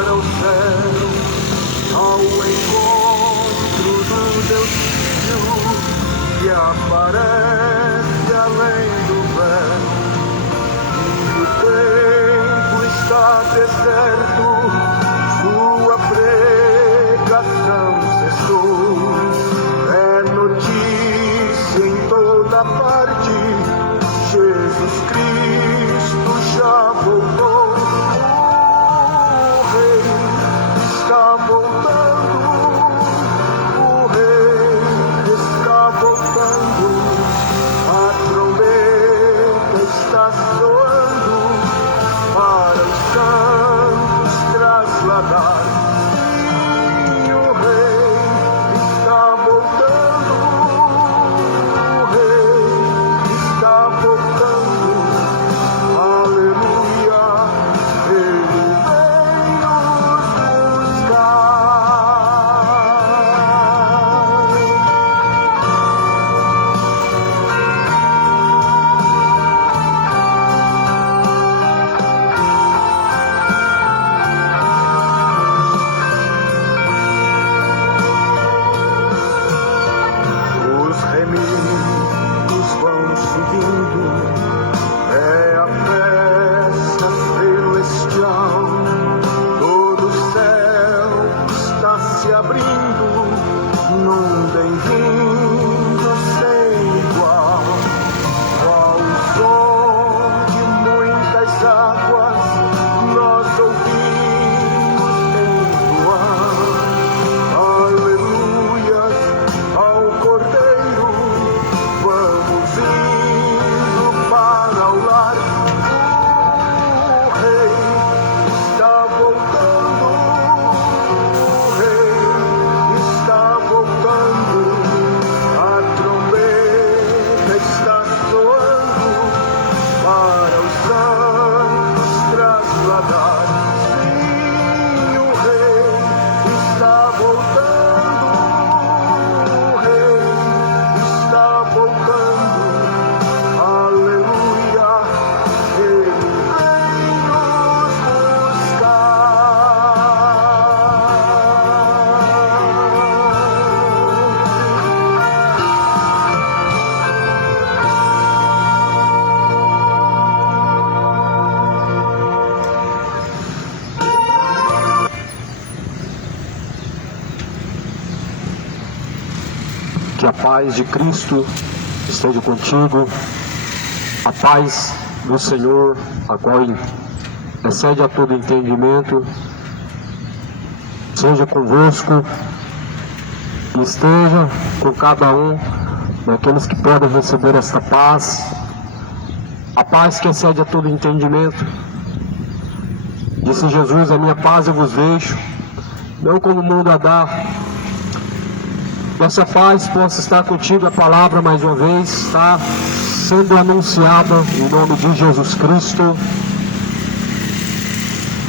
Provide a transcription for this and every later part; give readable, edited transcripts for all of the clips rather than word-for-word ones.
para o céu, ao encontro do Deus Filho, que aparece além do véu. E o templo está deserto, sua pregação cessou. É notícia em toda parte, Jesus Cristo já voltou. O Rei está voltando, o Rei está voltando. A trombeta está soando para os santos trasladar. Sim, o Rei está voltando, o Rei está voltando. Aleluia, Ele vem nos buscar. Os remidos vão subindo, é a festa celestial. Todo o céu está se abrindo num bem-vindo sem igual. Ao som de muitas águas nós ouvimos entoar aleluias ao Cordeiro. Vamos indo para o lar. O Rei está voltando, o Rei está voltando. A trombeta está soando para os santos trasladar. Sim, o Rei está voltando, o Rei está voltando. Aleluia, Ele vem nos buscar. Que a paz de Cristo esteja contigo, a paz do Senhor, a qual excede a todo entendimento, seja convosco e esteja com cada um daqueles que podem receber esta paz, a paz que excede a todo entendimento. Disse Jesus: a minha paz eu vos deixo, não como o mundo a dá. Essa paz possa estar contigo. A palavra mais uma vez está sendo anunciada em nome de Jesus Cristo,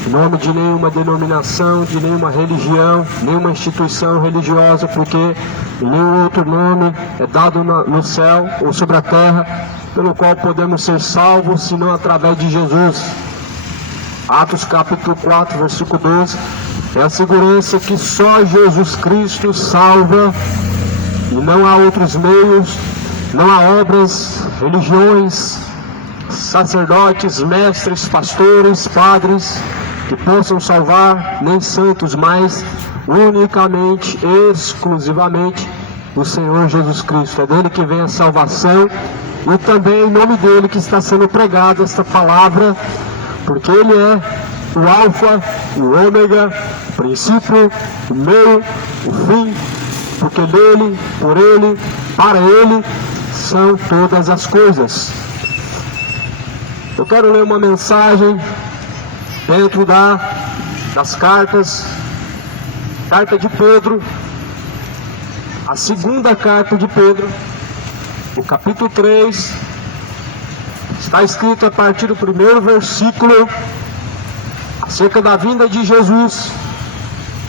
em nome de nenhuma denominação, de nenhuma religião, nenhuma instituição religiosa, porque nenhum outro nome é dado no céu ou sobre a terra pelo qual podemos ser salvos, senão através de Jesus. Atos capítulo 4, versículo 12, é a segurança que só Jesus Cristo salva e não há outros meios, não há obras, religiões, sacerdotes, mestres, pastores, padres que possam salvar, nem santos, mas unicamente, exclusivamente o Senhor Jesus Cristo. É dele que vem a salvação e também em nome dele que está sendo pregada esta palavra, porque ele é o alfa, o ômega, o princípio, o meio, o fim, porque dele, por ele, para ele são todas as coisas. Eu quero ler uma mensagem dentro das cartas, carta de Pedro, a segunda carta de Pedro, o capítulo 3, está escrito a partir do primeiro versículo, acerca da vinda de Jesus,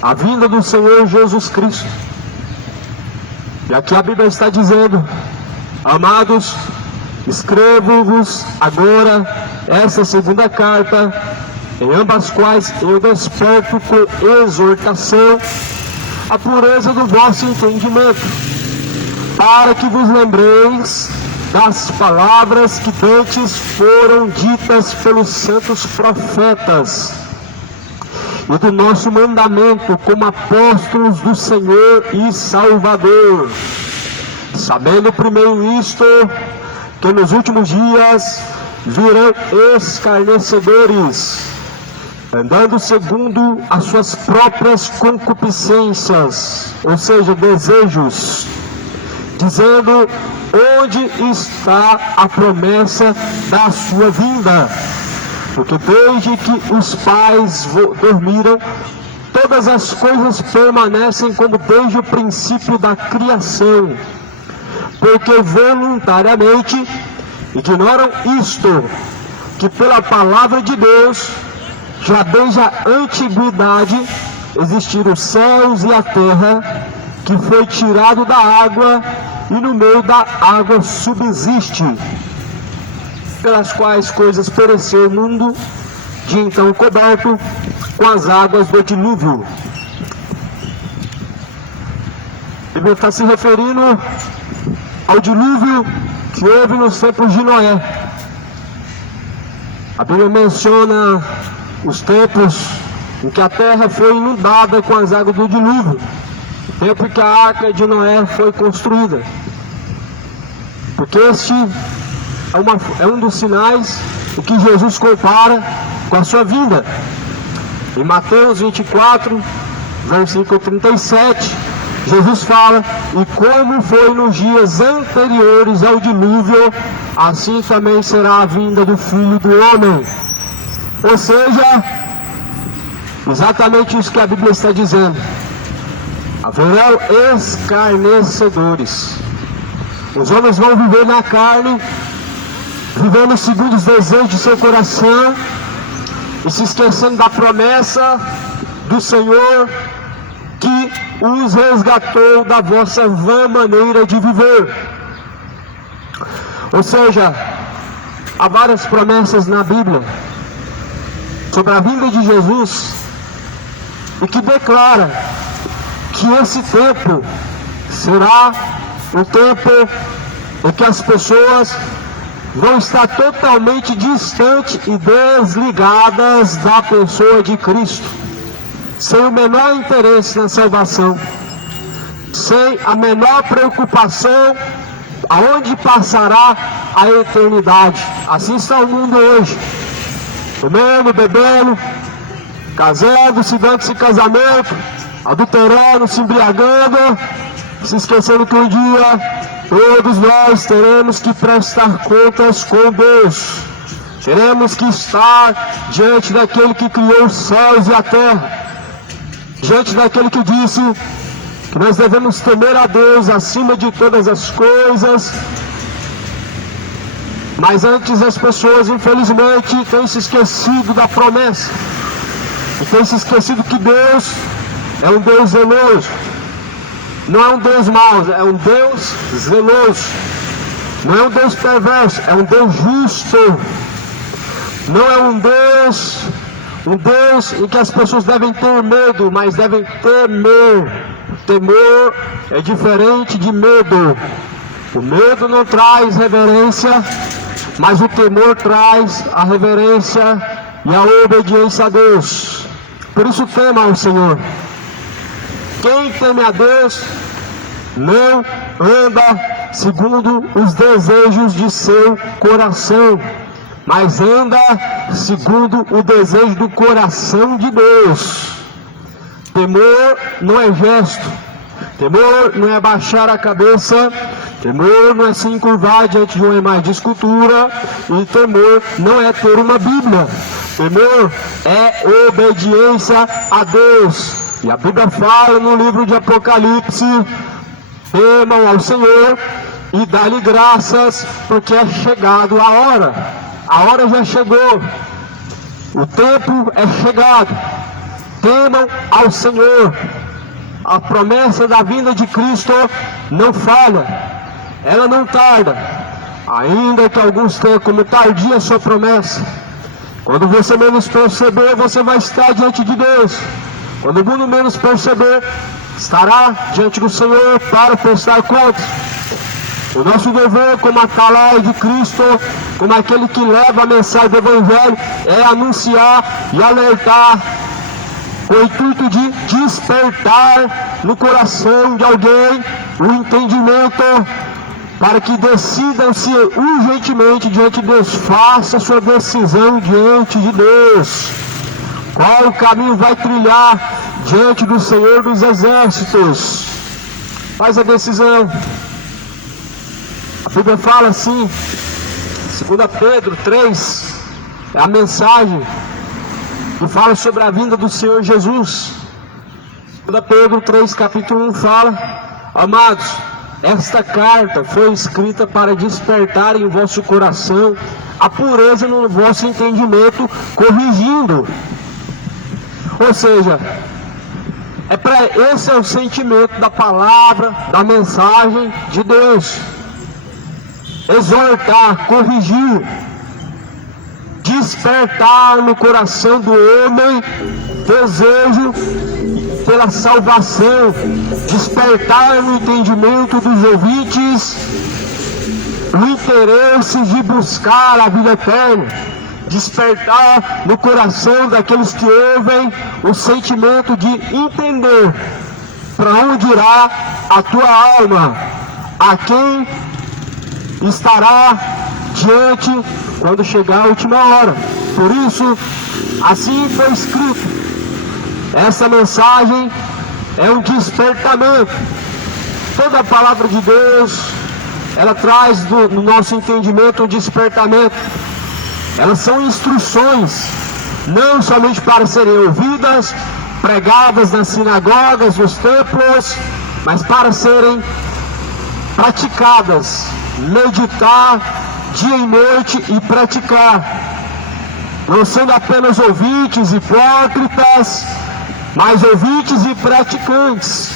a vinda do Senhor Jesus Cristo. E aqui a Bíblia está dizendo: amados, escrevo-vos agora essa segunda carta em ambas quais eu desperto com exortação a pureza do vosso entendimento, para que vos lembreis das palavras que antes foram ditas pelos santos profetas, e do nosso mandamento como apóstolos do Senhor e Salvador, sabendo primeiro isto, que nos últimos dias virão escarnecedores, andando segundo as suas próprias concupiscências, ou seja, desejos, dizendo: onde está a promessa da sua vinda? Porque desde que os pais dormiram, todas as coisas permanecem como desde o princípio da criação, porque voluntariamente ignoram isto, que pela palavra de Deus, já desde a antiguidade, existiram os céus e a terra, que foi tirado da água, e no meio da água subsiste, pelas quais coisas pereceu o mundo, de então coberto com as águas do dilúvio. A Bíblia está se referindo ao dilúvio que houve nos tempos de Noé. A Bíblia menciona os tempos em que a terra foi inundada com as águas do dilúvio, o tempo em que a arca de Noé foi construída, porque este é um dos sinais o que Jesus compara com a sua vinda. Em Mateus 24, versículo 37, Jesus fala: e como foi nos dias anteriores ao dilúvio, assim também será a vinda do Filho do Homem. Ou seja, exatamente isso que a Bíblia está dizendo: haverão escarnecedores. Os homens vão viver na carne, vivendo segundo os desejos de seu coração, e se esquecendo da promessa do Senhor, que os resgatou da vossa vã maneira de viver. Ou seja, há várias promessas na Bíblia sobre a vinda de Jesus, e que declara que esse tempo será um tempo em que as pessoas vão estar totalmente distantes e desligadas da pessoa de Cristo, sem o menor interesse na salvação, sem a menor preocupação aonde passará a eternidade. Assim está o mundo hoje, comendo, bebendo, casando, se dando esse casamento, adulterando, se embriagando, se esquecendo que um dia todos nós teremos que prestar contas com Deus. Teremos que estar diante daquele que criou os céus e a terra, diante daquele que disse que nós devemos temer a Deus acima de todas as coisas. Mas antes as pessoas, infelizmente, têm se esquecido da promessa, e têm se esquecido que Deus é um Deus zeloso. Não é um Deus mau, é um Deus zeloso. Não é um Deus perverso, é um Deus justo. Não é um Deus em que as pessoas devem ter medo, mas devem temer. Temor é diferente de medo. O medo não traz reverência, mas o temor traz a reverência e a obediência a Deus. Por isso tema ao Senhor. Quem teme a Deus não anda segundo os desejos de seu coração, mas anda segundo o desejo do coração de Deus. Temor não é gesto, temor não é baixar a cabeça, temor não é se encurvar diante de uma imagem de escultura, e temor não é ter uma Bíblia. Temor é obediência a Deus. E a Bíblia fala no livro de Apocalipse: temam ao Senhor e dá-lhe graças, porque é chegado a hora já chegou, o tempo é chegado. Temam ao Senhor. A promessa da vinda de Cristo não falha, ela não tarda, ainda que alguns tenham como tardia a sua promessa, Quando você menos perceber, você vai estar diante de Deus. Quando o mundo menos perceber, estará diante do Senhor para prestar contas. O nosso dever como atalaia de Cristo, como aquele que leva a mensagem do Evangelho, é anunciar e alertar, com o intuito de despertar no coração de alguém o entendimento, para que decidam-se urgentemente diante de Deus. Faça sua decisão diante de Deus. Qual o caminho vai trilhar diante do Senhor dos Exércitos? Faz a decisão. A Bíblia fala assim, 2 Pedro 3, é a mensagem que fala sobre a vinda do Senhor Jesus. 2 Pedro 3, capítulo 1 fala: amados, esta carta foi escrita para despertar em vosso coração a pureza no vosso entendimento, corrigindo. Ou seja, esse é o sentimento da palavra, da mensagem de Deus. Exortar, corrigir, despertar no coração do homem desejo pela salvação, despertar no entendimento dos ouvintes o interesse de buscar a vida eterna, despertar no coração daqueles que ouvem o sentimento de entender para onde irá a tua alma, a quem estará diante quando chegar a última hora. Por isso, assim foi escrito. Essa mensagem é um despertamento. Toda a palavra de Deus, ela traz no nosso entendimento um despertamento. Elas são instruções, não somente para serem ouvidas, pregadas nas sinagogas, nos templos, mas para serem praticadas. Meditar dia e noite e praticar, não sendo apenas ouvintes hipócritas, mas ouvintes e praticantes.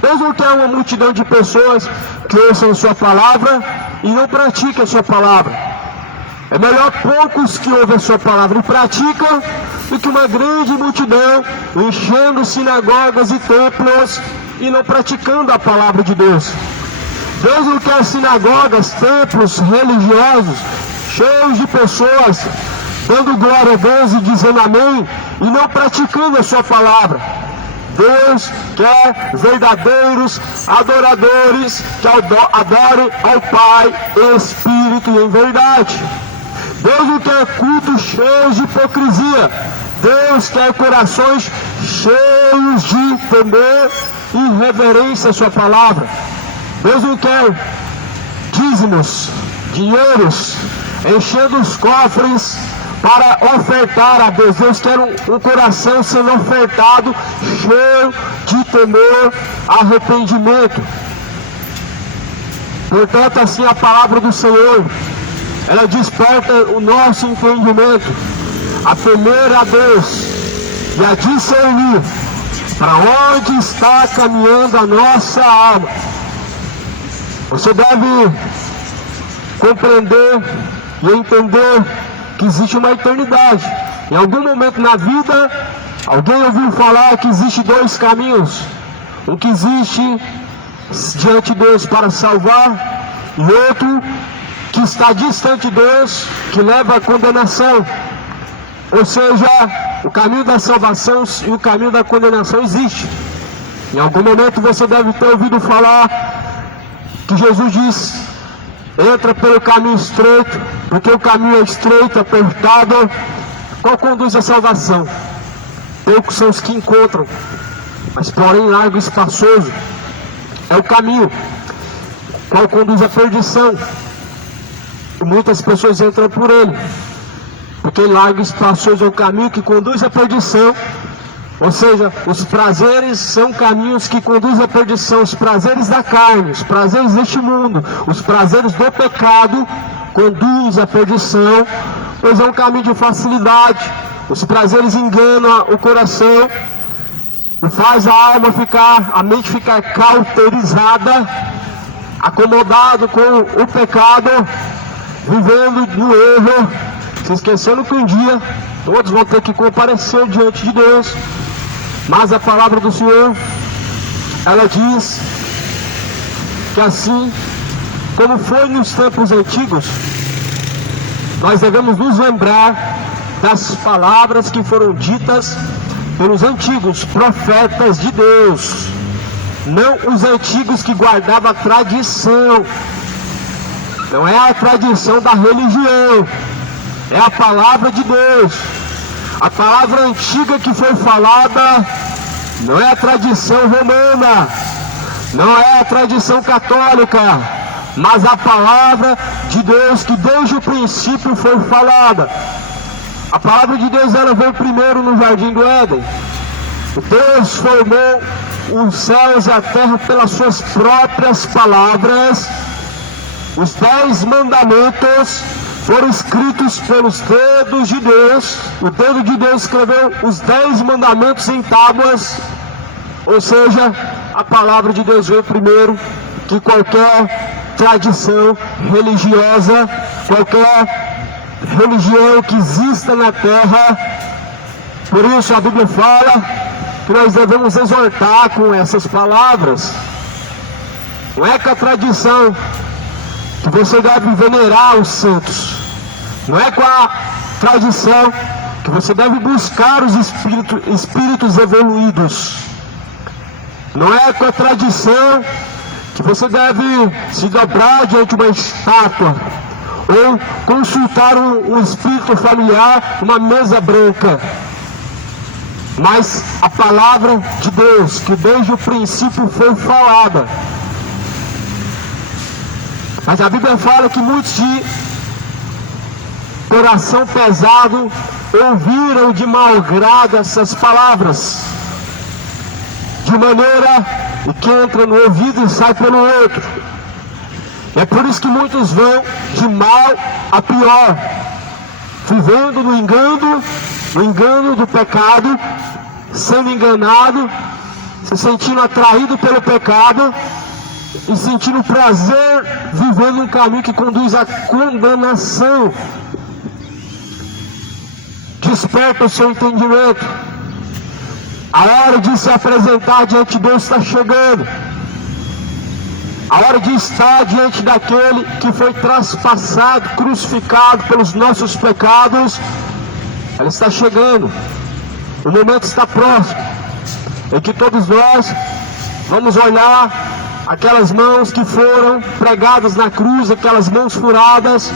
Deus não quer uma multidão de pessoas que ouçam sua palavra e não pratiquem a sua palavra. É melhor poucos que ouvem a sua palavra e praticam do que uma grande multidão enchendo sinagogas e templos e não praticando a palavra de Deus. Deus não quer sinagogas, templos religiosos cheios de pessoas dando glória a Deus e dizendo amém e não praticando a sua palavra. Deus quer verdadeiros adoradores que adorem ao Pai em espírito e em verdade. Deus não quer cultos cheios de hipocrisia. Deus quer corações cheios de temor e reverência à sua palavra. Deus não quer dízimos, dinheiros, enchendo os cofres para ofertar a Deus. Deus quer um coração sendo ofertado, cheio de temor, arrependimento. Portanto, assim a palavra do Senhor, ela desperta o nosso entendimento, a temer a Deus e a discernir para onde está caminhando a nossa alma. Você deve compreender e entender que existe uma eternidade. Em algum momento na vida, alguém ouviu falar que existe dois caminhos. Um que existe diante de Deus para salvar, e outro que está distante de Deus, que leva à condenação. Ou seja, o caminho da salvação e o caminho da condenação existe. Em algum momento você deve ter ouvido falar que Jesus diz: entra pelo caminho estreito, porque o caminho é estreito, apertado. Qual conduz à salvação? Poucos são os que encontram, mas porém largo e espaçoso é o caminho. Qual conduz à perdição? E muitas pessoas entram por ele, porque largo e espaçoso é o caminho que conduz à perdição. Ou seja, os prazeres são caminhos que conduzem à perdição. Os prazeres da carne, os prazeres deste mundo, os prazeres do pecado conduzem à perdição, pois é um caminho de facilidade. Os prazeres enganam o coração e faz a mente ficar cauterizada, acomodado com o pecado, vivendo no erro, se esquecendo que um dia todos vão ter que comparecer diante de Deus. Mas a palavra do Senhor, ela diz que assim como foi nos tempos antigos, nós devemos nos lembrar das palavras que foram ditas pelos antigos profetas de Deus, não os antigos que guardavam a tradição. Não é a tradição da religião, é a palavra de Deus. A palavra antiga que foi falada não é a tradição romana, não é a tradição católica, mas a palavra de Deus que desde o princípio foi falada. A palavra de Deus, ela veio primeiro no Jardim do Éden. Deus formou os céus e a terra pelas suas próprias palavras. Os 10 mandamentos foram escritos pelos dedos de Deus. O dedo de Deus escreveu os 10 mandamentos em tábuas. Ou seja, a palavra de Deus veio primeiro que qualquer tradição religiosa, qualquer religião que exista na terra. Por isso a Bíblia fala que nós devemos exortar com essas palavras. Não é com a tradição que você deve venerar os santos. Não é com a tradição que você deve buscar os espíritos evoluídos. Não é com a tradição que você deve se dobrar diante de uma estátua ou consultar um espírito familiar numa mesa branca. Mas a palavra de Deus, que desde o princípio foi falada. Mas a Bíblia fala que muitos de coração pesado ouviram de mau grado essas palavras, de maneira que entra no ouvido e sai pelo outro. É por isso que muitos vão de mal a pior, vivendo no engano do pecado, sendo enganado, se sentindo atraído pelo pecado e sentindo prazer vivendo um caminho que conduz à condenação. Desperta o seu entendimento. A hora de se apresentar diante de Deus está chegando. A hora de estar diante daquele que foi traspassado, crucificado pelos nossos pecados, ela está chegando. O momento está próximo, em que todos nós vamos olhar aquelas mãos que foram pregadas na cruz, aquelas mãos furadas,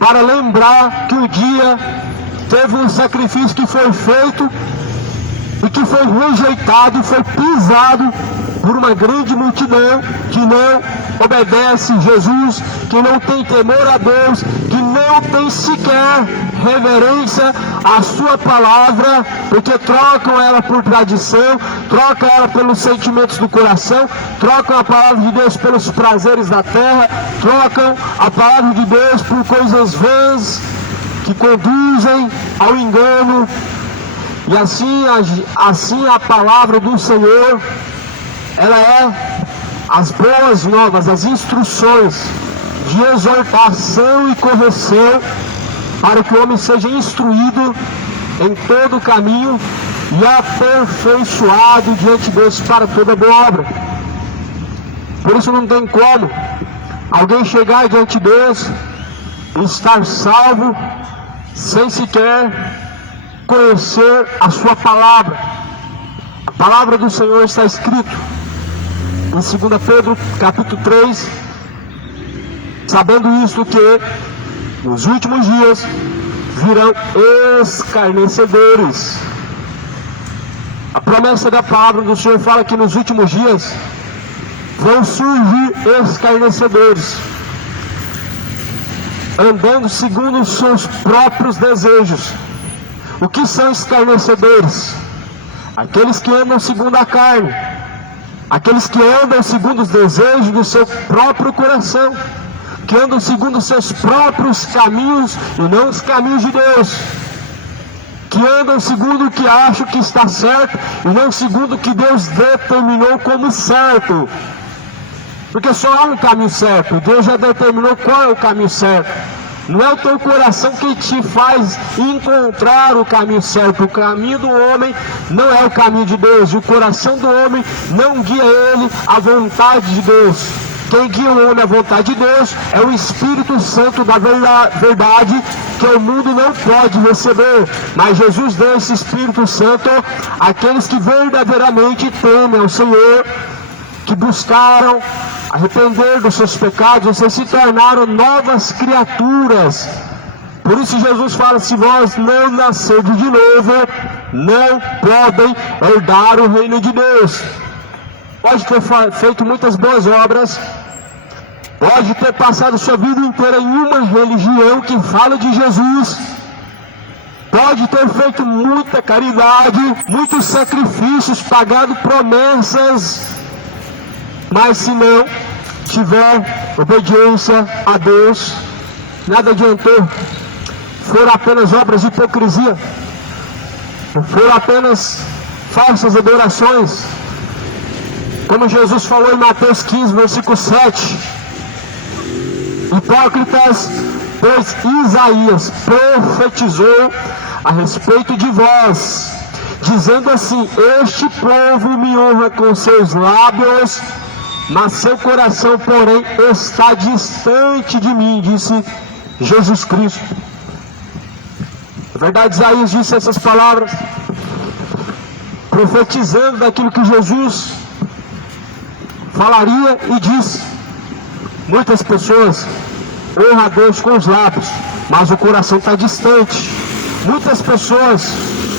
para lembrar que um dia teve um sacrifício que foi feito e que foi rejeitado e foi pisado por uma grande multidão que não obedece Jesus, que não tem temor a Deus, que não tem sequer reverência à sua palavra, porque trocam ela por tradição, trocam ela pelos sentimentos do coração, trocam a palavra de Deus pelos prazeres da terra, trocam a palavra de Deus por coisas vãs que conduzem ao engano. E assim a palavra do Senhor, ela é as boas novas, as instruções de exortação e correção, para que o homem seja instruído em todo o caminho e aperfeiçoado diante de Deus para toda boa obra. Por isso não tem como alguém chegar diante de Deus e estar salvo sem sequer conhecer a sua palavra. A palavra do Senhor está escrito em 2 Pedro capítulo 3, sabendo isto, que nos últimos dias virão escarnecedores. A promessa da palavra do Senhor fala que nos últimos dias vão surgir escarnecedores, andando segundo os seus próprios desejos. O que são escarnecedores? Aqueles que andam segundo a carne, aqueles que andam segundo os desejos do seu próprio coração, que andam segundo os seus próprios caminhos e não os caminhos de Deus, que andam segundo o que acham que está certo e não segundo o que Deus determinou como certo. Porque só há um caminho certo, Deus já determinou qual é o caminho certo. Não é o teu coração que te faz encontrar o caminho certo. O caminho do homem não é o caminho de Deus. O coração do homem não guia ele à vontade de Deus. Quem guia o homem à vontade de Deus é o Espírito Santo da verdade, que o mundo não pode receber. Mas Jesus deu esse Espírito Santo àqueles que verdadeiramente temem ao Senhor, que buscaram arrepender dos seus pecados, vocês se tornaram novas criaturas. Por isso Jesus fala, se vós não nascerdes de novo, não podem herdar o reino de Deus. Pode ter feito muitas boas obras, pode ter passado sua vida inteira em uma religião que fala de Jesus, pode ter feito muita caridade, muitos sacrifícios, pagado promessas, mas se não tiver obediência a Deus, nada adiantou. Foram apenas obras de hipocrisia, foram apenas falsas adorações. Como Jesus falou em Mateus 15, versículo 7, hipócritas, pois Isaías profetizou a respeito de vós, dizendo assim, este povo me honra com seus lábios, mas seu coração, porém, está distante de mim, disse Jesus Cristo. Na verdade, Isaías disse essas palavras, profetizando daquilo que Jesus falaria e disse. Muitas pessoas honram a Deus com os lábios, mas o coração está distante. Muitas pessoas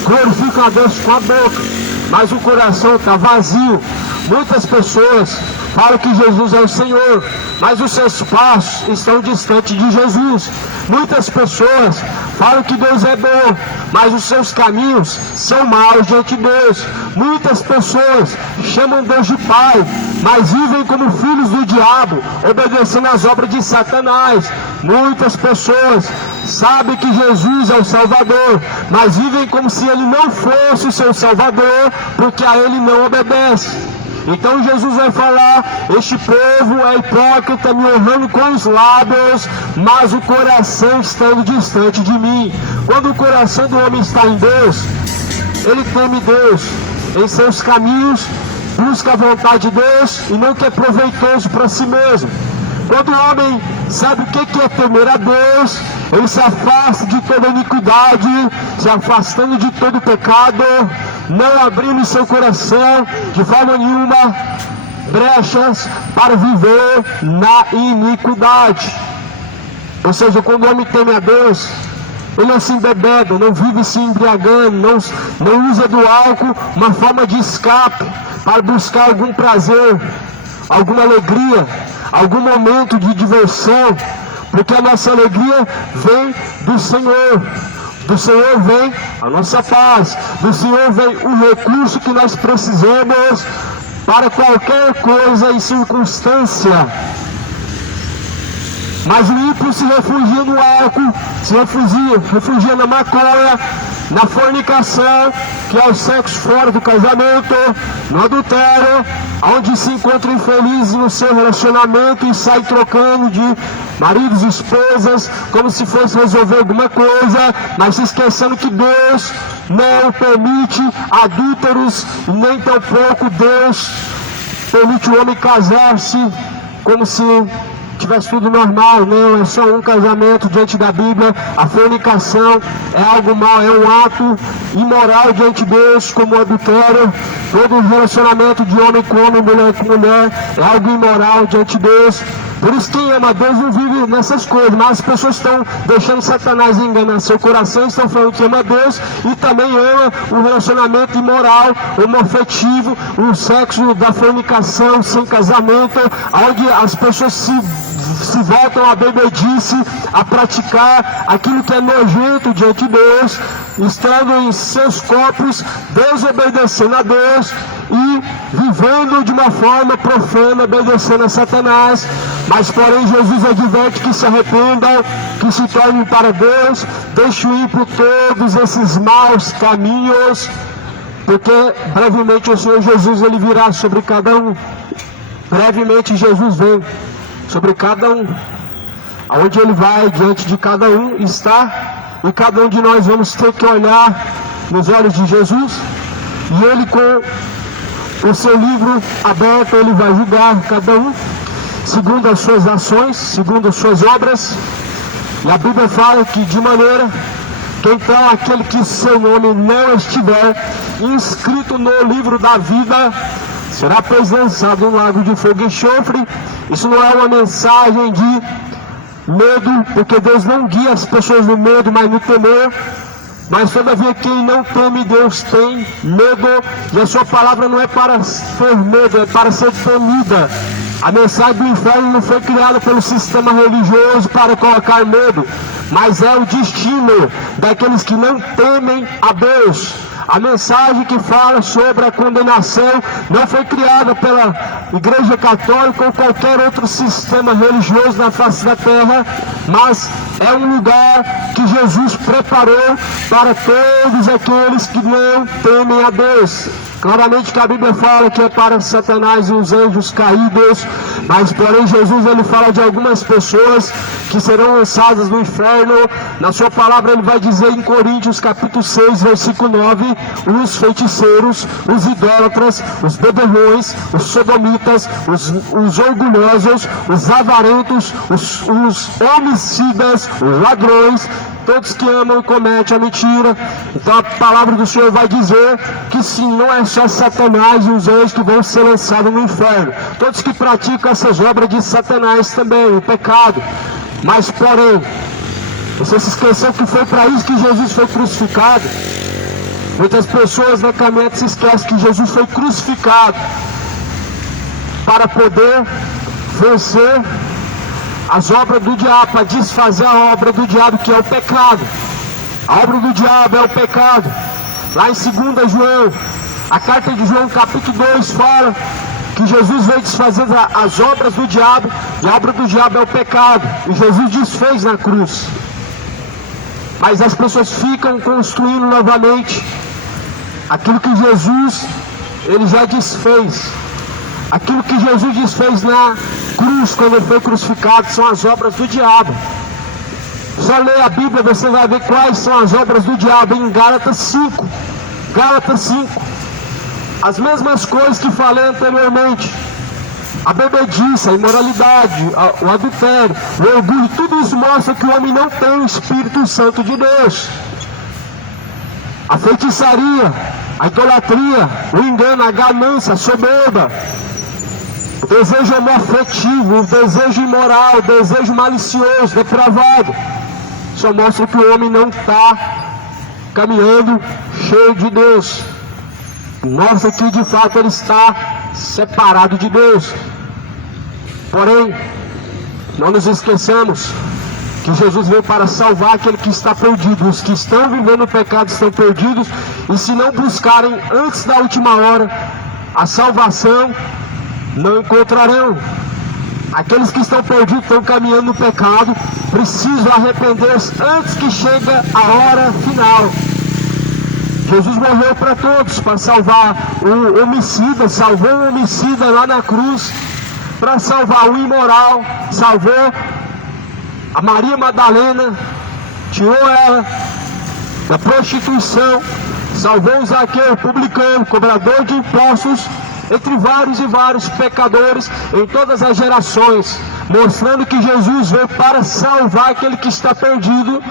glorificam a Deus com a boca, mas o coração está vazio. Muitas pessoas falam que Jesus é o Senhor, mas os seus passos estão distantes de Jesus. Muitas pessoas falam que Deus é bom, mas os seus caminhos são maus diante de Deus. Muitas pessoas chamam Deus de Pai, mas vivem como filhos do diabo, obedecendo às obras de Satanás. Muitas pessoas sabem que Jesus é o Salvador, mas vivem como se Ele não fosse o seu Salvador, porque a Ele não obedece. Então Jesus vai falar, este povo é hipócrita, me honrando com os lábios, mas o coração estando distante de mim. Quando o coração do homem está em Deus, ele teme Deus, em seus caminhos, busca a vontade de Deus e não que é proveitoso para si mesmo. Quando o homem sabe o que é temer a Deus, ele se afasta de toda iniquidade, se afastando de todo pecado, não abrindo seu coração de forma nenhuma brechas para viver na iniquidade. Ou seja, quando o homem teme a Deus, ele não se embebeda, não vive se embriagando, não usa do álcool uma forma de escape para buscar algum prazer, alguma alegria, algum momento de diversão, porque a nossa alegria vem do Senhor. Do Senhor vem a nossa paz, do Senhor vem o recurso que nós precisamos para qualquer coisa e circunstância. Mas o ímpio se refugia no álcool, se refugia na maconha, na fornicação, que é o sexo fora do casamento, no adultério, onde se encontra infeliz no seu relacionamento e sai trocando de maridos e esposas, como se fosse resolver alguma coisa, mas se esquecendo que Deus não permite adúlteros, nem tampouco Deus permite o homem casar-se como se tivesse tudo normal. Não, é só um casamento diante da Bíblia. A fornicação é algo mal, é um ato imoral diante de Deus, como o adultério. Todo relacionamento de homem com homem, mulher com mulher, é algo imoral diante de Deus. Por isso quem ama Deus não vive nessas coisas, mas as pessoas estão deixando Satanás enganar seu coração, estão falando que ama Deus e também ama o relacionamento imoral, homoafetivo, o sexo da fornicação sem casamento, onde as pessoas se voltam à bebedice, a praticar aquilo que é nojento diante de Deus, estando em seus corpos, desobedecendo a Deus e vivendo de uma forma profana, obedecendo a Satanás. Mas porém Jesus adverte que se arrependam, que se tornem para Deus, deixem ir por todos esses maus caminhos, porque brevemente o Senhor Jesus ele virá sobre cada um. Brevemente Jesus vem sobre cada um. Aonde Ele vai diante de cada um estar, e cada um de nós vamos ter que olhar nos olhos de Jesus, e Ele com o seu livro aberto, Ele vai julgar cada um, segundo as suas ações, segundo as suas obras. E a Bíblia fala que de maneira que então aquele que seu nome não estiver inscrito no livro da vida, será pois lançado no lago de fogo e enxofre. Isso não é uma mensagem de medo, porque Deus não guia as pessoas no medo, mas no temor. Mas todavia quem não teme Deus tem medo, e a sua palavra não é para ter medo, é para ser temida. A mensagem do inferno não foi criada pelo sistema religioso para colocar medo, mas é o destino daqueles que não temem a Deus. A mensagem que fala sobre a condenação não foi criada pela Igreja Católica ou qualquer outro sistema religioso na face da terra, mas é um lugar que Jesus preparou para todos aqueles que não temem a Deus. Claramente que a Bíblia fala que é para Satanás e os anjos caídos, mas porém Jesus ele fala de algumas pessoas que serão lançadas no inferno. Na sua palavra ele vai dizer em Coríntios capítulo 6, versículo 9, os feiticeiros, os idólatras, os beberrões, os sodomitas, os orgulhosos, os avarentos, os homicidas, os ladrões, todos que amam e cometem a mentira. Então a palavra do Senhor vai dizer que sim, não é só Satanás e os anjos que vão ser lançados no inferno. Todos que praticam essas obras de Satanás também, o pecado. Mas porém, você se esqueceu que foi para isso que Jesus foi crucificado. Muitas pessoas na caminhada se esquecem que Jesus foi crucificado para poder vencer as obras do diabo, para desfazer a obra do diabo, que é o pecado. A obra do diabo é o pecado. Lá em 2 João, a carta de João capítulo 2 fala que Jesus veio desfazer as obras do diabo, e a obra do diabo é o pecado, e Jesus desfez na cruz. Mas as pessoas ficam construindo novamente aquilo que Jesus ele já desfez. Aquilo que Jesus desfez na cruz, quando ele foi crucificado, são as obras do diabo. Só ler a Bíblia, você vai ver quais são as obras do diabo em Gálatas 5. Gálatas 5. As mesmas coisas que falei anteriormente. A bebedice, a imoralidade, o adultério, o orgulho, tudo isso mostra que o homem não tem o Espírito Santo de Deus. A feitiçaria, a idolatria, o engano, a ganância, a soberba, o desejo homoafetivo, o desejo imoral, o desejo malicioso, depravado, só mostra que o homem não está caminhando cheio de Deus. Mostra que de fato ele está separado de Deus. Porém, não nos esqueçamos que Jesus veio para salvar aquele que está perdido. Os que estão vivendo o pecado estão perdidos, e se não buscarem antes da última hora a salvação, não encontrarão. Aqueles que estão perdidos, estão caminhando no pecado, precisam arrepender-se antes que chegue a hora final. Jesus morreu para todos, para salvar o homicida, salvou o homicida lá na cruz, para salvar o imoral, salvou a Maria Madalena, tirou ela da prostituição, salvou o Zaqueu, publicano, cobrador de impostos, entre vários e vários pecadores em todas as gerações, mostrando que Jesus veio para salvar aquele que está perdido,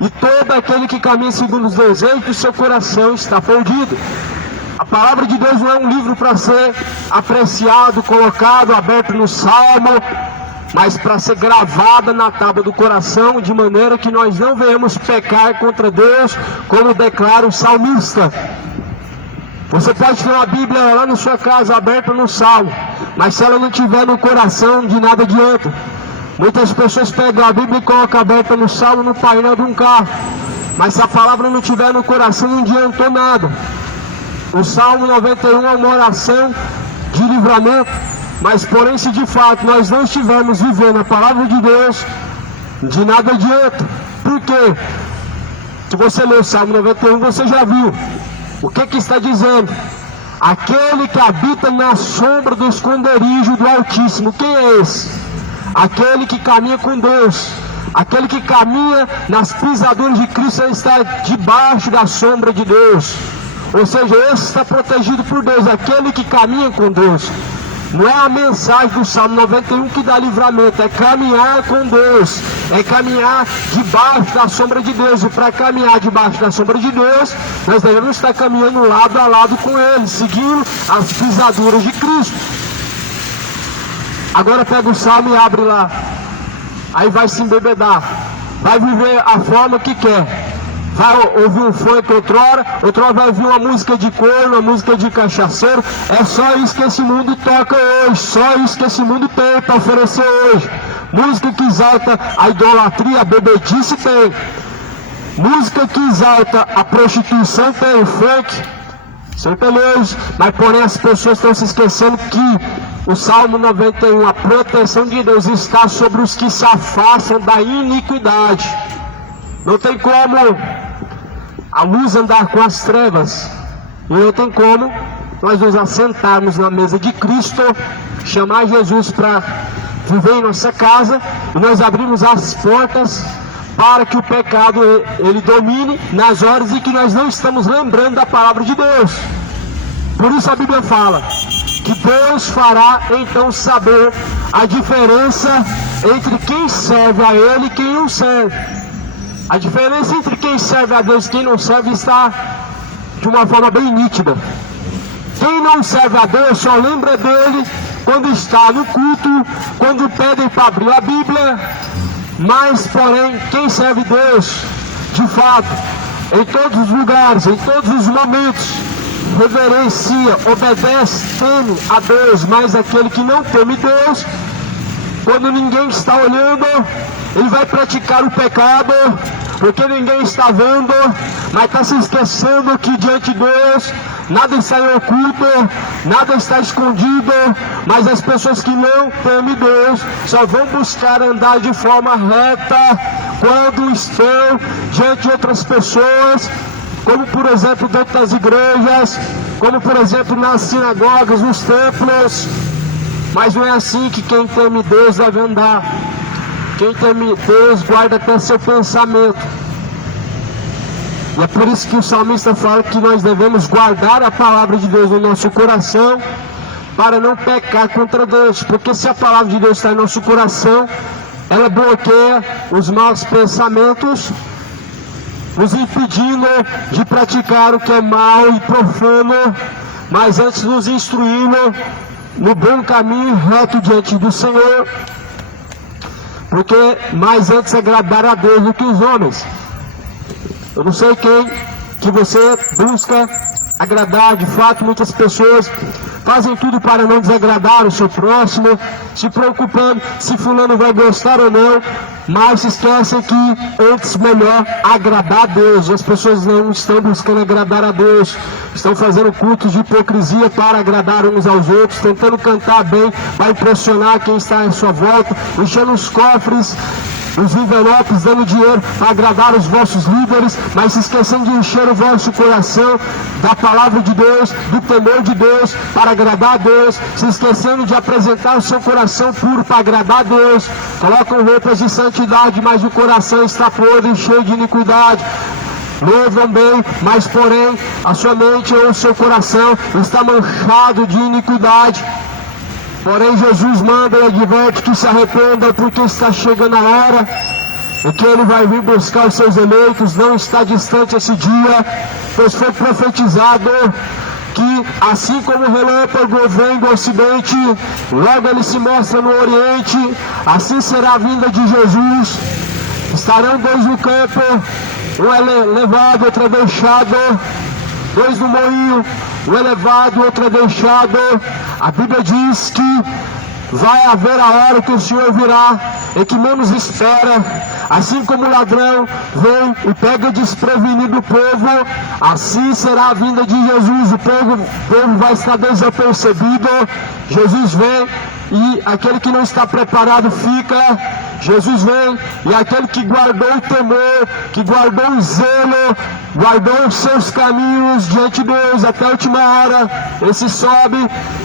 e todo aquele que caminha segundo os desejos do seu coração está perdido. A palavra de Deus não é um livro para ser apreciado, colocado, aberto no salmo, mas para ser gravada na tábua do coração, de maneira que nós não venhamos pecar contra Deus, como declara o salmista. Você pode ter uma Bíblia lá na sua casa aberta no salmo, mas se ela não estiver no coração, de nada adianta. Muitas pessoas pegam a Bíblia e colocam aberta no salmo, no painel de um carro, mas se a palavra não estiver no coração, não adiantou nada. O Salmo 91 é uma oração de livramento, mas porém se de fato nós não estivermos vivendo a palavra de Deus, de nada adianta. Por quê? Se você ler o Salmo 91, você já viu o que está dizendo. Aquele que habita na sombra do esconderijo do Altíssimo. Quem é esse? Aquele que caminha com Deus, aquele que caminha nas pisaduras de Cristo, ele está debaixo da sombra de Deus. Ou seja, esse está protegido por Deus, aquele que caminha com Deus. Não é a mensagem do Salmo 91 que dá livramento, é caminhar com Deus, é caminhar debaixo da sombra de Deus. E para caminhar debaixo da sombra de Deus, nós devemos estar caminhando lado a lado com Ele, seguindo as pisaduras de Cristo. Agora pega o Salmo e abre lá, aí vai se embebedar, vai viver a forma que quer. Vai ouvir um funk outrora vai ouvir uma música de corno, uma música de cachaceiro. É só isso que esse mundo toca hoje, só isso que esse mundo tem para oferecer hoje. Música que exalta a idolatria, a bebedice tem. Música que exalta a prostituição tem, o funk, sertanejo. Mas porém as pessoas estão se esquecendo que o Salmo 91, a proteção de Deus está sobre os que se afastam da iniquidade. Não tem como a luz andar com as trevas, e não tem como nós nos assentarmos na mesa de Cristo, chamar Jesus para viver em nossa casa, e nós abrimos as portas para que o pecado ele domine nas horas em que nós não estamos lembrando da palavra de Deus. Por isso a Bíblia fala que Deus fará então saber a diferença entre quem serve a Ele e quem não serve. A diferença entre quem serve a Deus e quem não serve está de uma forma bem nítida. Quem não serve a Deus só lembra dele quando está no culto, quando pedem para abrir a Bíblia. Mas, porém, quem serve Deus, de fato, em todos os lugares, em todos os momentos, reverencia, obedece, teme a Deus. Mas aquele que não teme Deus, quando ninguém está olhando, ele vai praticar o pecado, porque ninguém está vendo, mas está se esquecendo que diante de Deus nada está em oculto, nada está escondido. Mas as pessoas que não temem Deus só vão buscar andar de forma reta quando estão diante de outras pessoas, como por exemplo dentro das igrejas, como por exemplo nas sinagogas, nos templos. Mas não é assim que quem teme Deus deve andar. Quem teme Deus guarda até seu pensamento. E é por isso que o salmista fala que nós devemos guardar a palavra de Deus no nosso coração, para não pecar contra Deus. Porque se a palavra de Deus está em nosso coração, ela bloqueia os maus pensamentos, nos impedindo de praticar o que é mal e profano, mas antes nos instruindo no bom caminho reto diante do Senhor. Porque mais antes agradar a Deus do que os homens. Eu não sei quem que você busca agradar. De fato, muitas pessoas fazem tudo para não desagradar o seu próximo, se preocupando se fulano vai gostar ou não, mas se esquecem que antes melhor agradar a Deus. As pessoas não estão buscando agradar a Deus, estão fazendo cultos de hipocrisia para agradar uns aos outros, tentando cantar bem para impressionar quem está à sua volta, enchendo os cofres, os envelopes, dando dinheiro para agradar os vossos líderes, mas se esquecendo de encher o vosso coração da palavra de Deus, do temor de Deus, para agradar a Deus, se esquecendo de apresentar o seu coração puro para agradar a Deus. Colocam roupas de santidade, mas o coração está podre e cheio de iniquidade. Louvam bem, mas porém a sua mente ou o seu coração está manchado de iniquidade. Porém Jesus manda e adverte que se arrependam, porque está chegando a hora em que Ele vai vir buscar os seus eleitos. Não está distante esse dia, pois foi profetizado que assim como o relâmpago vem do ocidente, logo ele se mostra no oriente. Assim será a vinda de Jesus. Estarão dois no campo, um é levado, outro é deixado. Dois no moinho, um é levado, outro é deixado. A Bíblia diz que vai haver a hora que o Senhor virá, em que menos espera. Assim como o ladrão vem e pega desprevenido o povo, assim será a vinda de Jesus. O povo vai estar desapercebido. Jesus vem e aquele que não está preparado fica. Jesus vem e aquele que guardou o temor, que guardou o zelo, guardou os seus caminhos diante de Deus até a última hora, esse sobe,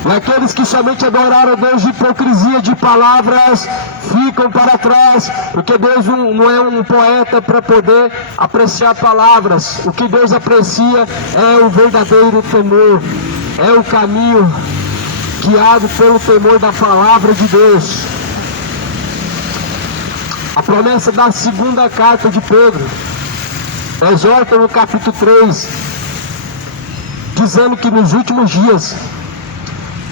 e aqueles que somente adoraram a Deus de hipocrisia de palavras, ficam para trás, porque Deus não é um poeta para poder apreciar palavras. O que Deus aprecia é o verdadeiro temor, é o caminho guiado pelo temor da palavra de Deus. A promessa da segunda carta de Pedro exorta no capítulo 3, dizendo que nos últimos dias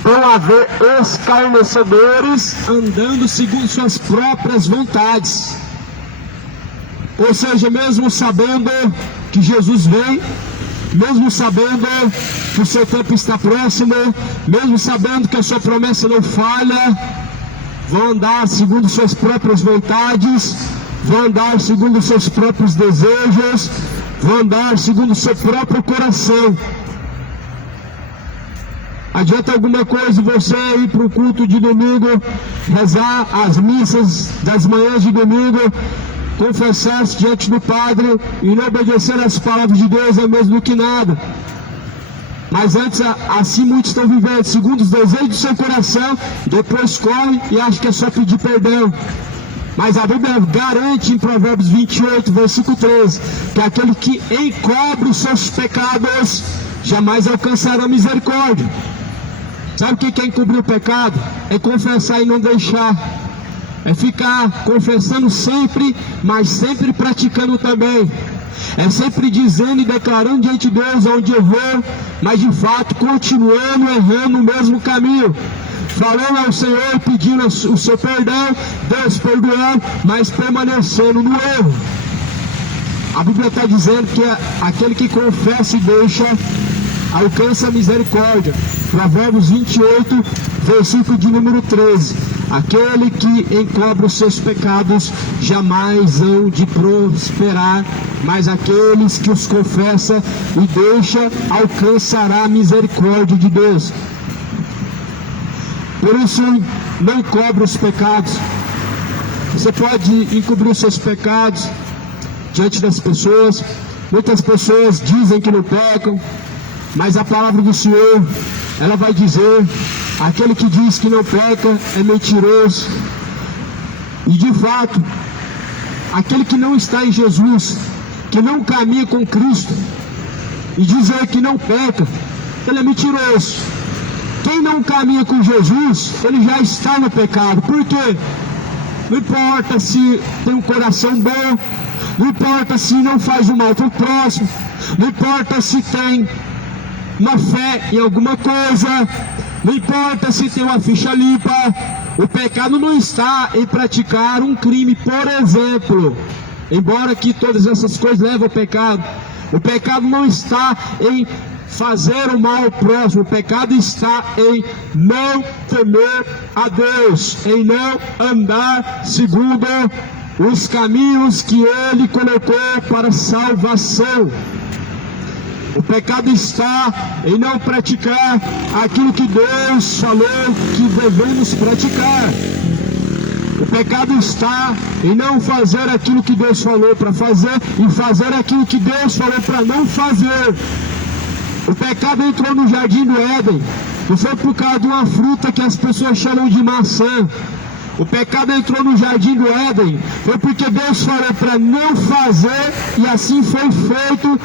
vão haver escarnecedores andando segundo suas próprias vontades. Ou seja, mesmo sabendo que Jesus vem, mesmo sabendo que o seu tempo está próximo, mesmo sabendo que a sua promessa não falha, vão andar segundo suas próprias vontades, vão andar segundo seus próprios desejos, vão andar segundo o seu próprio coração. Adianta alguma coisa você ir para o culto de domingo, rezar as missas das manhãs de domingo, confessar-se diante do Padre e não obedecer às palavras de Deus é mesmo do que nada. Mas antes, assim muitos estão vivendo segundo os desejos do seu coração, depois correm e acham que é só pedir perdão. Mas a Bíblia garante em Provérbios 28, versículo 13, que aquele que encobre os seus pecados jamais alcançará misericórdia. Sabe o que é encobrir o pecado? É confessar e não deixar. É ficar confessando sempre, mas sempre praticando também. É sempre dizendo e declarando diante de Deus onde errou, mas de fato continuando errando no mesmo caminho. Falando ao Senhor, pedindo o seu perdão, Deus perdoando, mas permanecendo no erro. A Bíblia está dizendo que aquele que confessa e deixa, alcança a misericórdia. Provérbios 28, versículo de número 13. Aquele que encobre os seus pecados jamais hão de prosperar, mas aqueles que os confessa e deixa alcançará a misericórdia de Deus. Por isso, não encobre os pecados. Você pode encobrir os seus pecados diante das pessoas. Muitas pessoas dizem que não pecam, mas a palavra do Senhor, ela vai dizer: aquele que diz que não peca é mentiroso. E de fato, aquele que não está em Jesus, que não caminha com Cristo, e dizer que não peca, ele é mentiroso. Quem não caminha com Jesus, ele já está no pecado. Por quê? Não importa se tem um coração bom, não importa se não faz o mal para o próximo, não importa se tem uma fé em alguma coisa, não importa se tem uma ficha limpa. O pecado não está em praticar um crime, por exemplo, embora que todas essas coisas levem ao pecado. O pecado não está em fazer o mal ao próximo. O pecado está em não temer a Deus, em não andar segundo os caminhos que Ele colocou para salvação. O pecado está em não praticar aquilo que Deus falou que devemos praticar. O pecado está em não fazer aquilo que Deus falou para fazer e fazer aquilo que Deus falou para não fazer. O pecado entrou no jardim do Éden, não foi por causa de uma fruta que as pessoas chamam de maçã. O pecado entrou no jardim do Éden, foi porque Deus falou para não fazer e assim foi feito,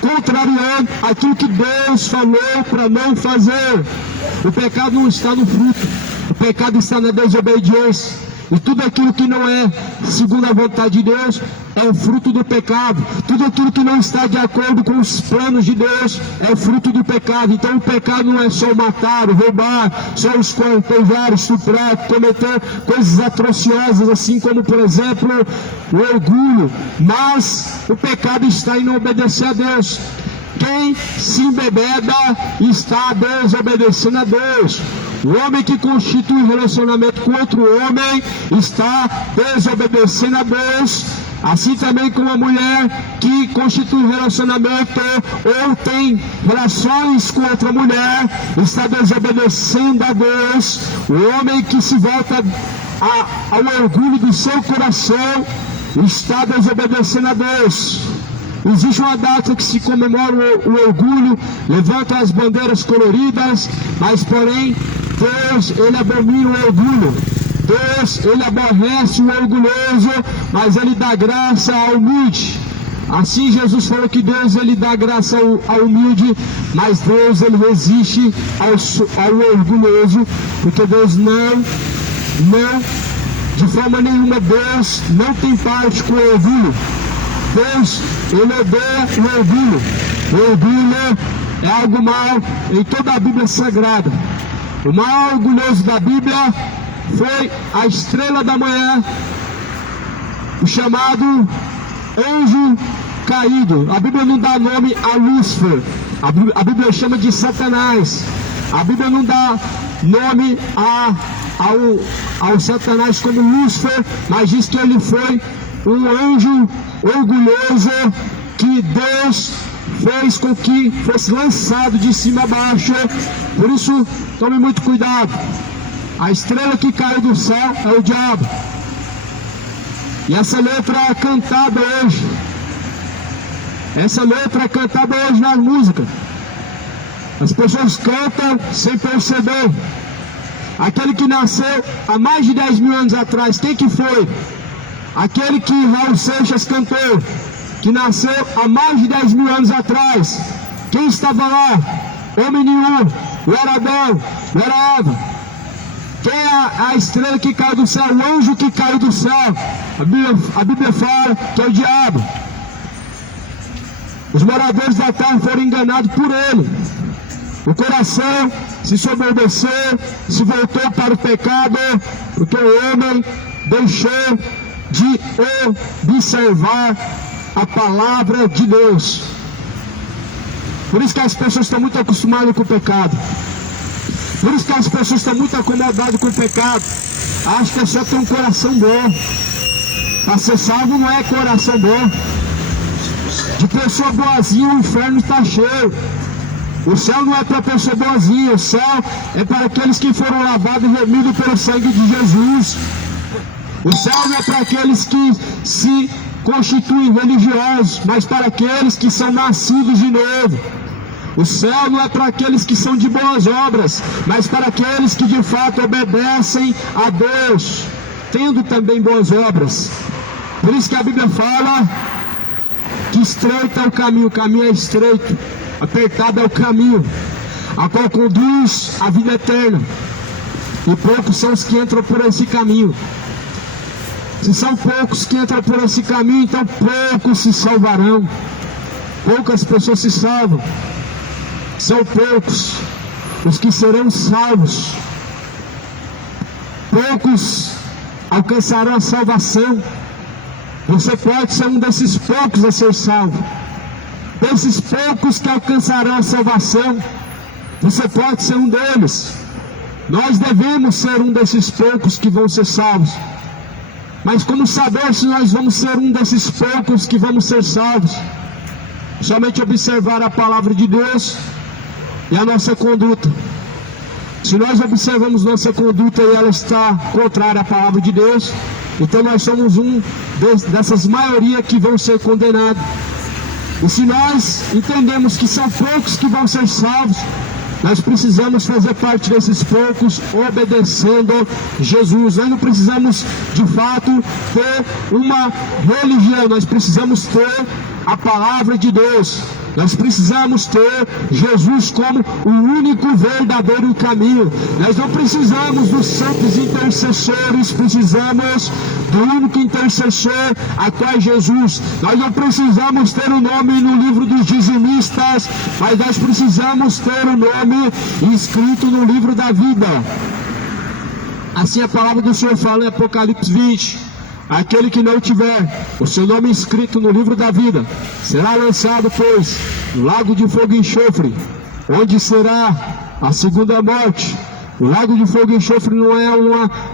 contrariando aquilo que Deus falou para não fazer. O pecado não está no fruto, o pecado está na desobediência. E tudo aquilo que não é segundo a vontade de Deus é o fruto do pecado. Tudo aquilo que não está de acordo com os planos de Deus é o fruto do pecado. Então o pecado não é só matar, roubar, só escortejar, estuprar, cometer coisas atrociosas, assim como, por exemplo, o orgulho. Mas o pecado está em não obedecer a Deus. Quem se embebeda está desobedecendo a Deus. O homem que constitui um relacionamento com outro homem está desobedecendo a Deus. Assim também como a mulher que constitui um relacionamento ou tem relações com outra mulher está desobedecendo a Deus. O homem que se volta ao orgulho do seu coração e está desobedecendo a Deus. Existe uma data que se comemora o orgulho, levanta as bandeiras coloridas, mas porém Deus, Ele abomina o orgulho. Deus, Ele aborrece o orgulhoso, mas Ele dá graça ao humilde. Assim Jesus falou que Deus, Ele dá graça ao humilde, mas Deus, Ele resiste ao orgulhoso, porque Deus não, de forma nenhuma, Deus não tem parte com o orgulho. Deus, Ele odeia o orgulho. O orgulho é algo mal em toda a Bíblia Sagrada. O maior orgulhoso da Bíblia foi a estrela da manhã, o chamado anjo caído. A Bíblia não dá nome a Lúcifer, a Bíblia chama de Satanás. A Bíblia não dá nome ao Satanás como Lúcifer, mas diz que ele foi um anjo orgulhoso que Deus fez com que fosse lançado de cima a baixo. Por isso, tome muito cuidado. A estrela que caiu do céu é o diabo. E essa letra é cantada hoje. Essa letra é cantada hoje na música. As pessoas cantam sem perceber. Aquele que nasceu há mais de 10 mil anos atrás, quem que foi? Aquele que Raul Seixas cantou, que nasceu há mais de 10 mil anos atrás. Quem estava lá? Homem nenhum. Não era Adão, não era Eva. Quem é a estrela que caiu do céu? O anjo que caiu do céu. A Bíblia fala que é o diabo. Os moradores da terra foram enganados por ele. O coração se desobedeceu, se voltou para o pecado, porque o homem deixou de observar a palavra de Deus. Por isso que as pessoas estão muito acostumadas com o pecado. Por isso que as pessoas estão muito acomodadas com o pecado. Acham que é só ter um coração bom. Para ser salvo não é coração bom. De pessoa boazinha o inferno está cheio. O céu não é para pessoa boazinha. O céu é para aqueles que foram lavados e remidos pelo sangue de Jesus. O céu não é para aqueles que se constituem religiosos, mas para aqueles que são nascidos de novo. O céu não é para aqueles que são de boas obras, mas para aqueles que de fato obedecem a Deus, tendo também boas obras. Por isso que a Bíblia fala que estreito é o caminho é estreito, apertado é o caminho, a qual conduz à vida eterna, e poucos são os que entram por esse caminho. Se são poucos que entram por esse caminho, então poucos se salvarão. Poucas pessoas se salvam. São poucos os que serão salvos. Poucos alcançarão a salvação. Você pode ser um desses poucos a ser salvo. Desses poucos que alcançarão a salvação, você pode ser um deles. Nós devemos ser um desses poucos que vão ser salvos. Mas como saber se nós vamos ser um desses poucos que vamos ser salvos? Somente observar a palavra de Deus e a nossa conduta. Se nós observamos nossa conduta e ela está contrária à palavra de Deus, então nós somos dessas maioria que vão ser condenados. E se nós entendemos que são poucos que vão ser salvos, nós precisamos fazer parte desses poucos, obedecendo Jesus. Nós não precisamos, de fato, ter uma religião. Nós precisamos ter a palavra de Deus. Nós precisamos ter Jesus como o único verdadeiro caminho. Nós não precisamos dos santos intercessores, precisamos do único intercessor, a qual é Jesus. Nós não precisamos ter o nome no livro dos dizimistas, mas nós precisamos ter o nome escrito no livro da vida. Assim a palavra do Senhor fala em Apocalipse 20. Aquele que não tiver o seu nome escrito no livro da vida será lançado, pois, no lago de fogo e enxofre, onde será a segunda morte. O lago de fogo e enxofre não é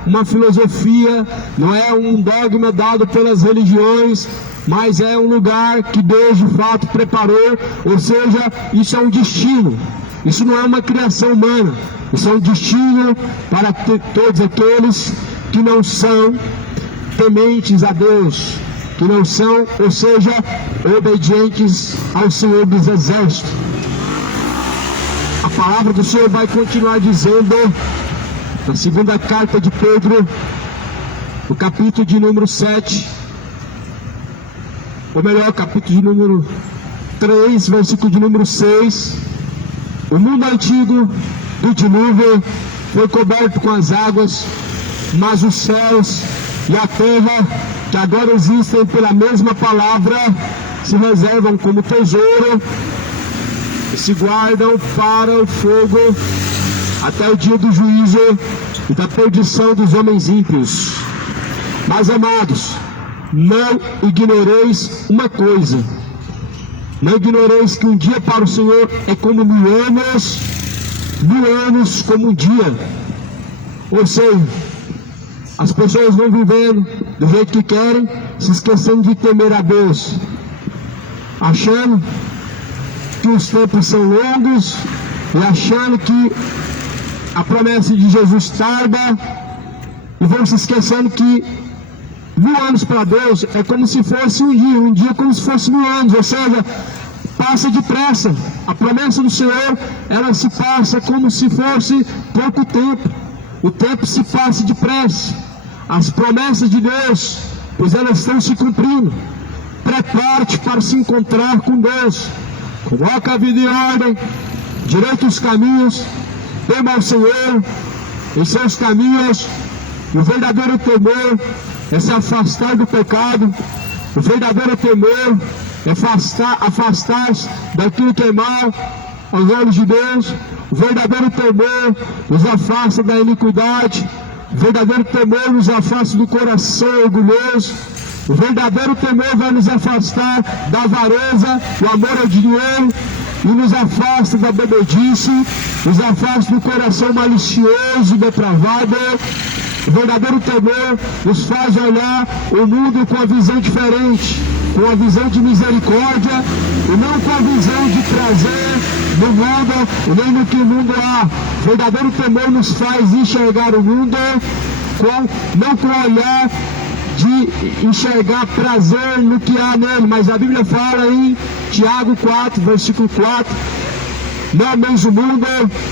uma filosofia, não é um dogma dado pelas religiões, mas é um lugar que Deus de fato preparou. Ou seja, isso é um destino, isso não é uma criação humana, isso é um destino para todos aqueles que não são tementes a Deus, que não são, ou seja, obedientes ao Senhor dos Exércitos. A palavra do Senhor vai continuar dizendo, na segunda carta de Pedro, no capítulo de número 7, ou melhor, capítulo de número 3, versículo de número 6, o mundo antigo do dilúvio foi coberto com as águas, mas os céus e a terra, que agora existem pela mesma palavra, se reservam como tesouro e se guardam para o fogo até o dia do juízo e da perdição dos homens ímpios. Mas, amados, não ignoreis uma coisa: não ignoreis que um dia para o Senhor é como 1000 anos como um dia. Ou seja, as pessoas vão vivendo do jeito que querem, se esquecendo de temer a Deus, achando que os tempos são longos e achando que a promessa de Jesus tarda, e vão se esquecendo que 1000 anos para Deus é como se fosse um dia como se fosse 1000 anos, ou seja, passa depressa. A promessa do Senhor, ela se passa como se fosse pouco tempo. O tempo se passa depressa. As promessas de Deus, pois elas estão se cumprindo. Prepare-te para se encontrar com Deus. Coloca a vida em ordem, direita os caminhos, tema ao Senhor em seus caminhos. E o verdadeiro temor é se afastar do pecado. O verdadeiro temor é afastar-se daquilo que é mal aos olhos de Deus. O verdadeiro temor nos afasta da iniquidade. O verdadeiro temor nos afasta do coração orgulhoso. O verdadeiro temor vai nos afastar da avareza, do amor ao dinheiro, e nos afasta da bebedice, nos afasta do coração malicioso e depravado. O verdadeiro temor nos faz olhar o mundo com a visão diferente, com a visão de misericórdia, e não com a visão de prazer no mundo, e nem no que o mundo há. O verdadeiro temor nos faz enxergar o mundo não com o olhar de enxergar prazer no que há nele, mas a Bíblia fala em Tiago 4, versículo 4, não ameis o mundo,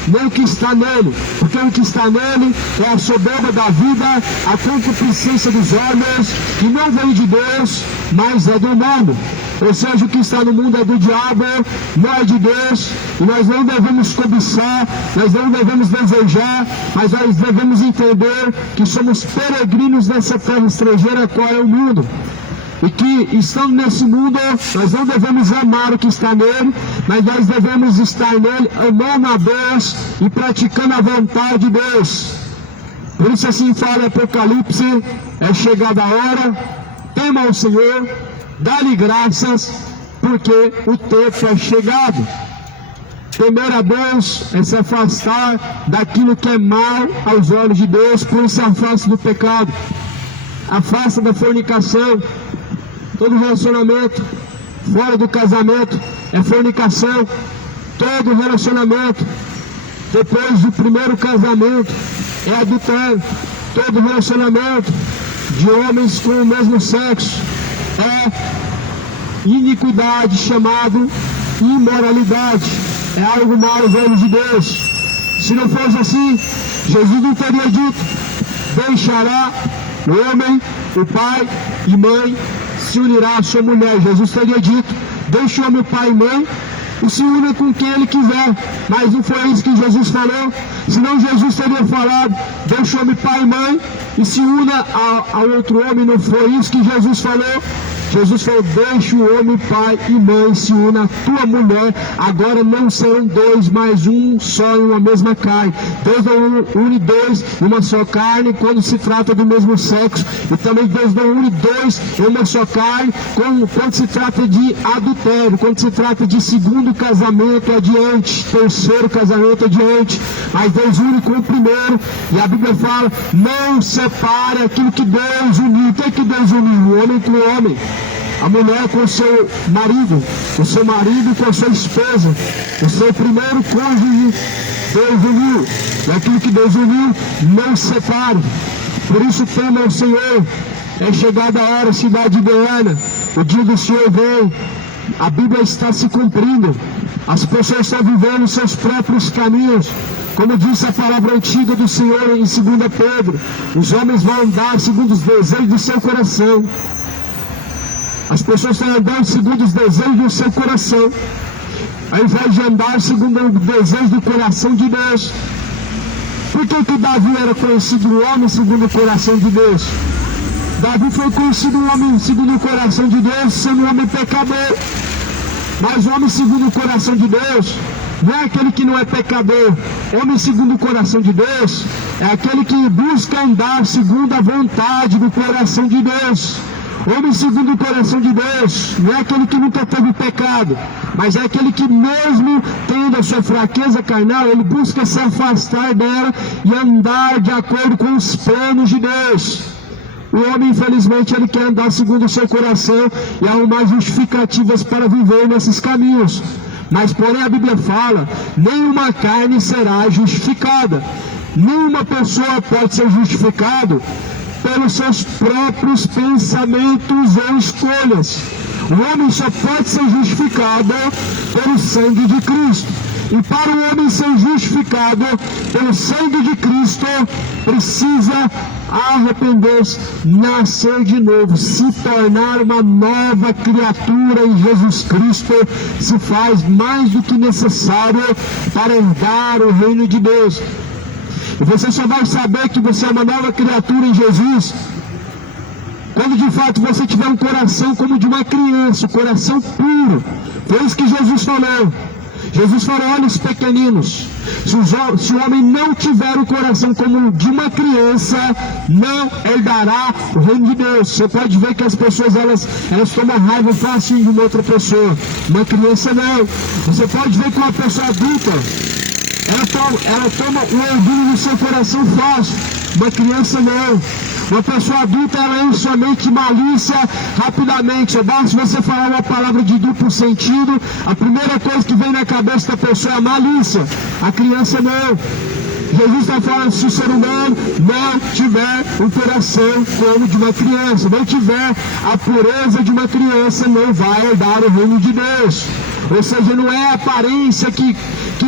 nem o que está nele, porque o que está nele é a soberba da vida, a concupiscência dos olhos, que não vem de Deus, mas é do mundo. Ou seja, o que está no mundo é do diabo, não é de Deus, e nós não devemos cobiçar, nós não devemos desejar, mas nós devemos entender que somos peregrinos nessa terra estrangeira, qual é o mundo. E que, estando nesse mundo, nós não devemos amar o que está nele, mas nós devemos estar nele, amando a Deus e praticando a vontade de Deus. Por isso assim fala Apocalipse: é chegada a hora, tema ao Senhor, dá-lhe graças, porque o tempo é chegado. Temer a Deus é se afastar daquilo que é mal aos olhos de Deus, por isso se afasta do pecado, afasta da fornicação. Todo relacionamento fora do casamento é fornicação. Todo relacionamento depois do primeiro casamento é adultério. Todo relacionamento de homens com o mesmo sexo é iniquidade, chamado imoralidade. É algo mau aos olhos de Deus. Se não fosse assim, Jesus não teria dito: deixará o homem, o pai e mãe, se unirá à sua mulher. Jesus teria dito: deixe o homem, o pai e mãe, e se una com quem ele quiser. Mas não foi isso que Jesus falou. Senão Jesus teria falado: deixe o homem, pai e mãe, e se una ao outro homem. Não foi isso que Jesus falou. Jesus falou: deixe o homem, pai e mãe, se una à tua mulher. Agora não serão dois, mas um só em uma mesma carne. Deus não une dois em uma só carne quando se trata do mesmo sexo. E também Deus não une dois em uma só carne quando se trata de adultério, quando se trata de segundo casamento adiante, terceiro casamento adiante. Mas Deus une com o primeiro. E a Bíblia fala: não separe aquilo que Deus uniu. O que é que Deus uniu? O homem com o homem, a mulher com o seu marido com a sua esposa, o seu primeiro cônjuge. Deus uniu. E aquilo que Deus uniu, não separe. Por isso tema ao Senhor. É chegada a hora, cidade de Ana, o dia do Senhor vem. A Bíblia está se cumprindo. As pessoas estão vivendo seus próprios caminhos. Como disse a palavra antiga do Senhor em 2 Pedro, os homens vão andar segundo os desejos do seu coração. As pessoas estão andando segundo os desejos do seu coração, ao invés de andar segundo o desejo do coração de Deus. Por que Davi era conhecido um homem segundo o coração de Deus? Davi foi conhecido um homem segundo o coração de Deus, sendo um homem pecador. Mas o homem segundo o coração de Deus não é aquele que não é pecador. Homem segundo o coração de Deus é aquele que busca andar segundo a vontade do coração de Deus. Homem segundo o coração de Deus não é aquele que nunca teve pecado, mas é aquele que mesmo tendo a sua fraqueza carnal, ele busca se afastar dela e andar de acordo com os planos de Deus. O homem, infelizmente, ele quer andar segundo o seu coração e arrumar justificativas para viver nesses caminhos. Mas, porém, a Bíblia fala, nenhuma carne será justificada. Nenhuma pessoa pode ser justificada pelos seus próprios pensamentos ou escolhas. O homem só pode ser justificado pelo sangue de Cristo. E para o homem ser justificado pelo sangue de Cristo, precisa arrepender-se, nascer de novo, se tornar uma nova criatura em Jesus Cristo, se faz mais do que necessário para herdar o reino de Deus. E você só vai saber que você é uma nova criatura em Jesus quando de fato você tiver um coração como de uma criança, um coração puro. Foi isso que Jesus falou. Jesus falou, olha os pequeninos, se o homem não tiver o coração como de uma criança, não herdará o reino de Deus. Você pode ver que as pessoas, elas tomam raiva fácil de uma outra pessoa. Uma criança não. Você pode ver que uma pessoa adulta, ela toma o orgulho no seu coração fácil. Uma criança não. Uma pessoa adulta, ela enche sua mente de malícia rapidamente. Basta você falar uma palavra de duplo sentido, a primeira coisa que vem na cabeça da pessoa é a malícia. A criança não. Jesus está falando, se o ser humano não tiver um coração como de uma criança, não tiver a pureza de uma criança, não vai herdar o reino de Deus. Ou seja, não é a aparência que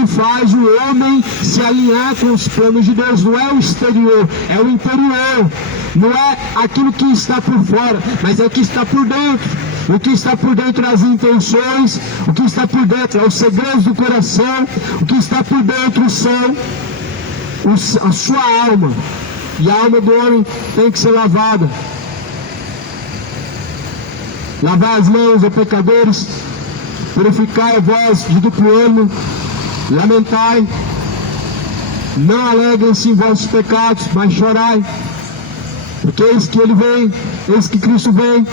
faz o homem se alinhar com os planos de Deus, não é o exterior, é o interior. Não é aquilo que está por fora, mas é o que está por dentro. O que está por dentro é as intenções, o que está por dentro é os segredos do coração, o que está por dentro são a sua alma. E a alma do homem tem que ser lavada. Lavar as mãos, ó pecadores, purificai vós de duplo ânimo, lamentai, não alegrem-se em vossos pecados, mas chorai, porque eis que ele vem, eis que Cristo vem,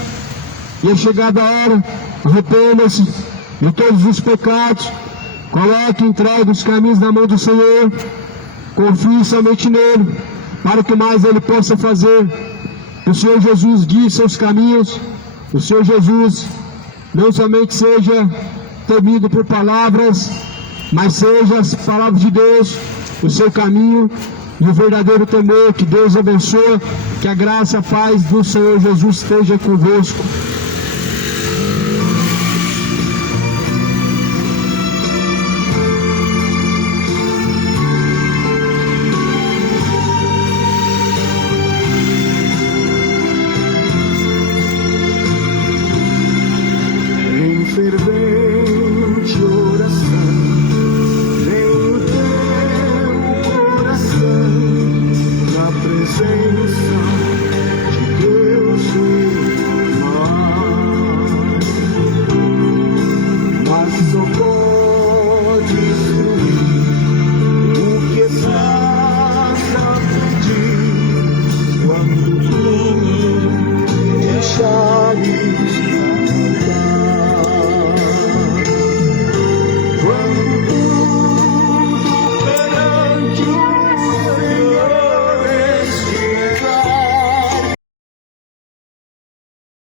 e é chegada a hora, arrependa-se de todos os pecados, coloque e entregue os caminhos na mão do Senhor, confie somente nele, para que mais ele possa fazer. O Senhor Jesus guie seus caminhos, o Senhor Jesus não somente seja temido por palavras, mas seja as palavras de Deus o seu caminho e o verdadeiro temor. Que Deus abençoe, que a graça e a paz do Senhor Jesus esteja convosco.